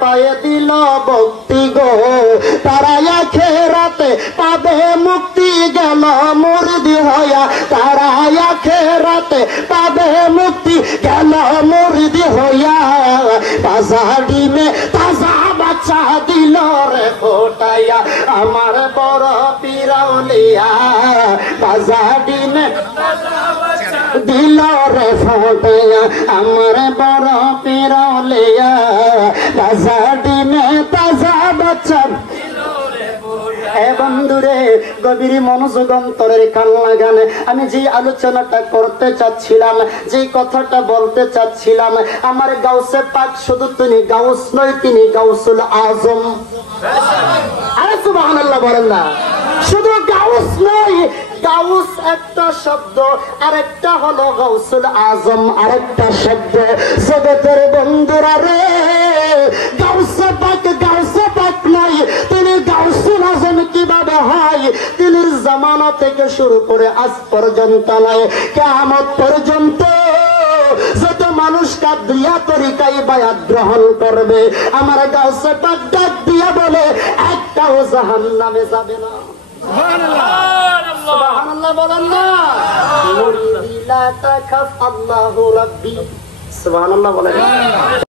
পায়ে দিল ভক্তি গো, তারা আখিরাতে পাবে মুক্তি গেল মুরিদি হইয়া, তারা আখিরাতে পাবে মুক্তি গেল মুরিদি হইয়া। তাজা ডিমে তাজা বাচ্চা দিল রে ফোটাইয়া আমার বড় পিরাউলিয়া, তাজা ডিমে দিল রে ফোটাইয়া আমার বড় পিরাউলিয়া, তাজা ডিমে তাজা বাচ্চা। বন্ধুরে গভীর মনোযোগ অন্তরের কান লাগানে আমি যে আলোচনাটা করতে চাচ্ছিলাম, যে কথাটা বলতে চাচ্ছিলাম, আমার গাউসে পাক শুধু তিনি গাউস নয়, তিনি গাউসুল আজম। আরে সুবহানাল্লাহ বলেন না। শুধু গাউস নয়, গাউস একটা শব্দ, আরেকটা হলো গাউসুল আজম আরেকটা শব্দ। জগতের বন্ধুরা রে, গাউসে পাক নয়, তিনি গাউসুল আজম কিভাবে হয়? তিনি জামানা থেকে শুরু করে আজ পর্যন্ত নয়, কিয়ামত পর্যন্ত যত মানুষ কাদরিয়া তরিকায় বায়াত গ্রহণ করবে, আমার গাউসে পাক ডাক দিয়া বলে একটাও জাহান্নামে যাবে না। সুবহানাল্লাহ বলেন না। মুরিদি লা তাখাফ আল্লাহু রাব্বি। সুবহানাল্লাহ বলেন।